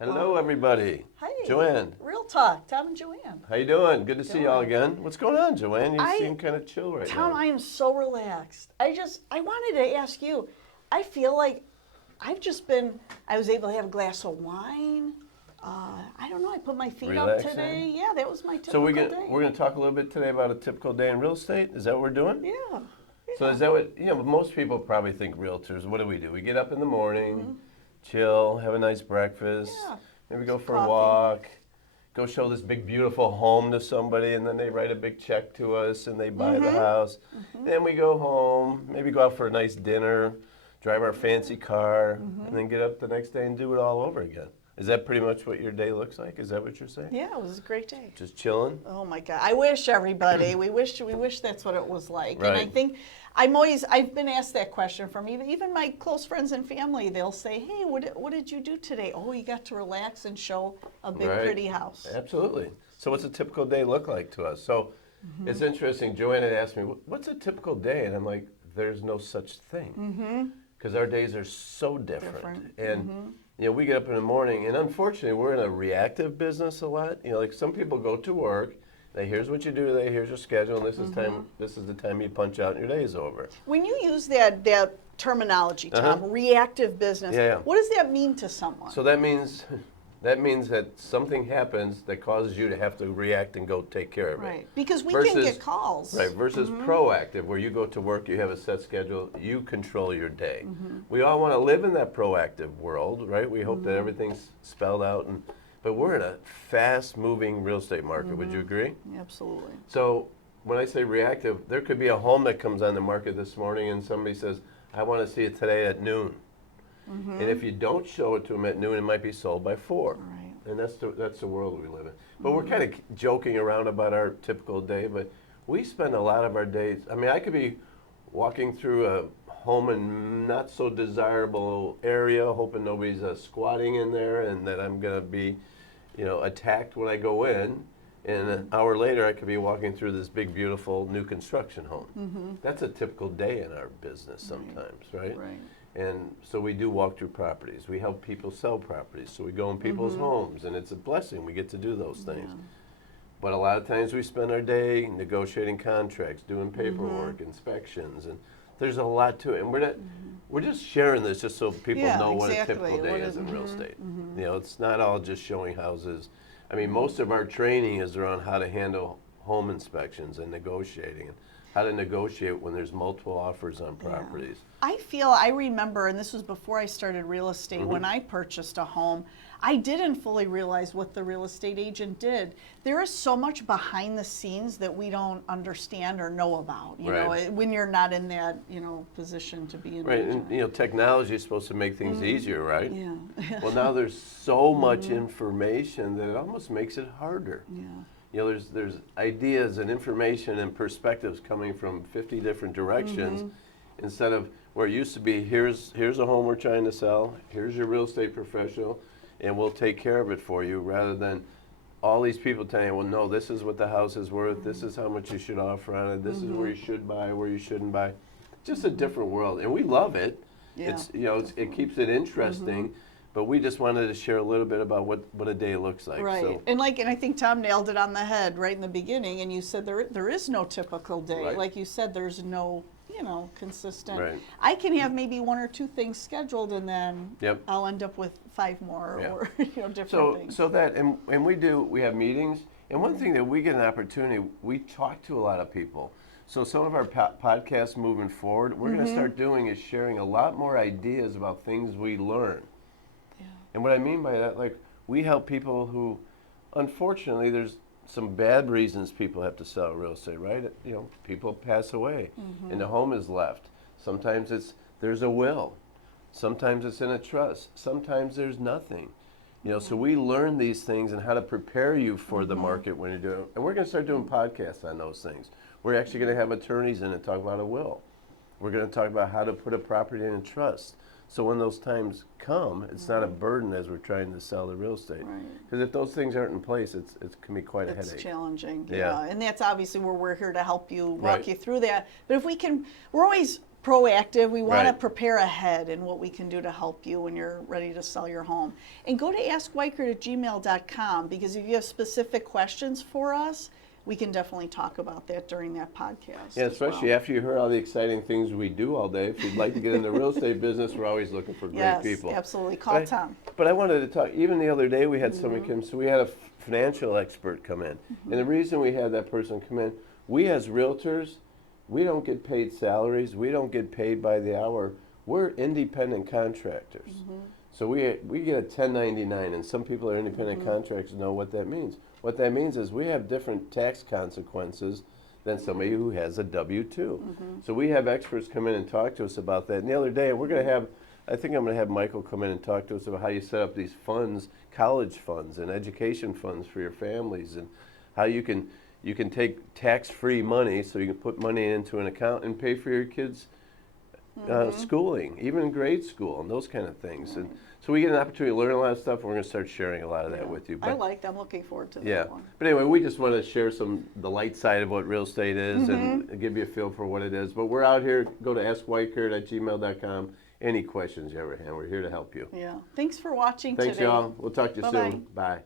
Hello, everybody. Hi. Joanne. Real Talk, Tom and Joanne. How you doing? Good to see you all again. What's going on, Joanne? You seem kind of chill right Tom, now. I am so relaxed. I wanted to ask you, I feel like I was able to have a glass of wine. I don't know, I put my feet up today. Yeah, that was my typical day. We're going to talk a little bit today about a typical day in real estate. Is that what we're doing? Yeah. So is that what, most people probably think realtors, what do? We get up in the morning, chill, have a nice breakfast, Yeah. maybe go for Coffee. a walk, go show this big, beautiful home to somebody, and then they write a big check to us, and they buy the house. Then we go home, maybe go out for a nice dinner, drive our fancy car, and then get up the next day and do it all over again. Is that pretty much what your day looks like? Is that what you're saying? Yeah, it was a great day. Just chilling? Oh my God! I wish everybody. we wish that's what it was like. Right. And I think I've been asked that question from even my close friends and family. They'll say, "Hey, what did you do today? Oh, you got to relax and show a big pretty house." Absolutely. So what's a typical day look like to us? So it's interesting. Joanne had asked me, "What's a typical day?" And I'm like, "There's no such thing," because our days are so different. And we get up in the morning, and unfortunately, we're in a reactive business a lot. Like some people go to work. Here's what you do today. Here's your schedule. And this is time. This is the time you punch out, and your day is over. When you use that terminology, Tom, reactive business, what does that mean to someone? So that means that something happens that causes you to have to react and go take care of it. Right, because we can get calls. Right, versus proactive, where you go to work, you have a set schedule, you control your day. We all want to live in that proactive world, right? We hope that everything's spelled out, but we're in a fast-moving real estate market. Would you agree? Absolutely. So when I say reactive, there could be a home that comes on the market this morning, and somebody says, "I want to see it today at noon." And if you don't show it to them at noon, it might be sold by 4. Right. And that's the world we live in. But we're kind of joking around about our typical day, but we spend a lot of our days, I could be walking through a home in not so desirable area, hoping nobody's squatting in there and that I'm going to be, attacked when I go in. And an hour later, I could be walking through this big, beautiful new construction home. That's a typical day in our business sometimes, right? Right. And so we do walk through properties. We help people sell properties. So we go in people's homes, and it's a blessing. We get to do those things. But a lot of times we spend our day negotiating contracts, doing paperwork, inspections, and there's a lot to it. And we're just sharing this just so people know what a typical day is in real estate. It's not all just showing houses. Most of our training is around how to handle home inspections and negotiating, and how to negotiate when there's multiple offers on properties. I remember, and this was before I started real estate, when I purchased a home, I didn't fully realize what the real estate agent did. There is so much behind the scenes that we don't understand or know about, you know, when you're not in that, position to be in. Right, and technology is supposed to make things easier, right? Yeah. Well, now there's so much information that it almost makes it harder. Yeah. There's ideas and information and perspectives coming from 50 different directions, instead of where it used to be, here's a home we're trying to sell, here's your real estate professional, and we'll take care of it for you, rather than all these people telling you, well, no, this is what the house is worth, this is how much you should offer on it, this is where you should buy, where you shouldn't buy. Just a different world, and we love it. Yeah. It keeps it interesting. But we just wanted to share a little bit about what a day looks like. Right, So, and I think Tom nailed it on the head right in the beginning. And you said there is no typical day. Right. Like you said, there's no consistent. Right. I can have maybe 1 or 2 things scheduled, and then I'll end up with 5 more or different things. So that and we have meetings, and one thing that we get an opportunity, we talk to a lot of people. So some of our podcasts moving forward, we're going to start doing is sharing a lot more ideas about things we learn. And what I mean by that, like, we help people who, unfortunately, there's some bad reasons people have to sell real estate, right? People pass away, and the home is left. Sometimes there's a will. Sometimes it's in a trust. Sometimes there's nothing. So we learn these things and how to prepare you for the market when you're doing it. And we're going to start doing podcasts on those things. We're actually going to have attorneys in and talk about a will. We're going to talk about how to put a property in a trust. So when those times come, it's not a burden as we're trying to sell the real estate. Because if those things aren't in place, it can be quite a headache. It's challenging, Yeah. and that's obviously where we're here to help you, walk you through that. But if we can, we're always proactive. We want to Right. prepare ahead in what we can do to help you when you're ready to sell your home. And go to askweichert@gmail.com, because if you have specific questions for us, we can definitely talk about that during that podcast. Yeah, as especially well. after you heard all the exciting things we do all day. If you'd like to get in the real estate business, we're always looking for great Yes, people. absolutely. Call But I, Tom. but I wanted to talk, even the other day we had somebody come, so we had a financial expert come in. And the reason we had that person come in, we as realtors, we don't get paid salaries, we don't get paid by the hour. We're independent contractors. So we get a 1099, and some people are independent contractors know what that means. What that means is we have different tax consequences than somebody who has a W-2. So we have experts come in and talk to us about that. And the other day, we're going to have, I think I'm going to have Michael come in and talk to us about how you set up these funds, college funds and education funds for your families, and how you can take tax-free money, so you can put money into an account and pay for your kids' schooling, even grade school, and those kind of things. And so we get an opportunity to learn a lot of stuff, and we're going to start sharing a lot of that with you. I'm looking forward to that Yeah, one. but anyway, we just want to share the light side of what real estate is and give you a feel for what it is. But we're out here. Go to askweichert@gmail.com. Any questions you ever have, we're here to help you. Yeah. Thanks for watching Thanks, today. y'all. We'll talk to you Bye-bye. soon. Bye.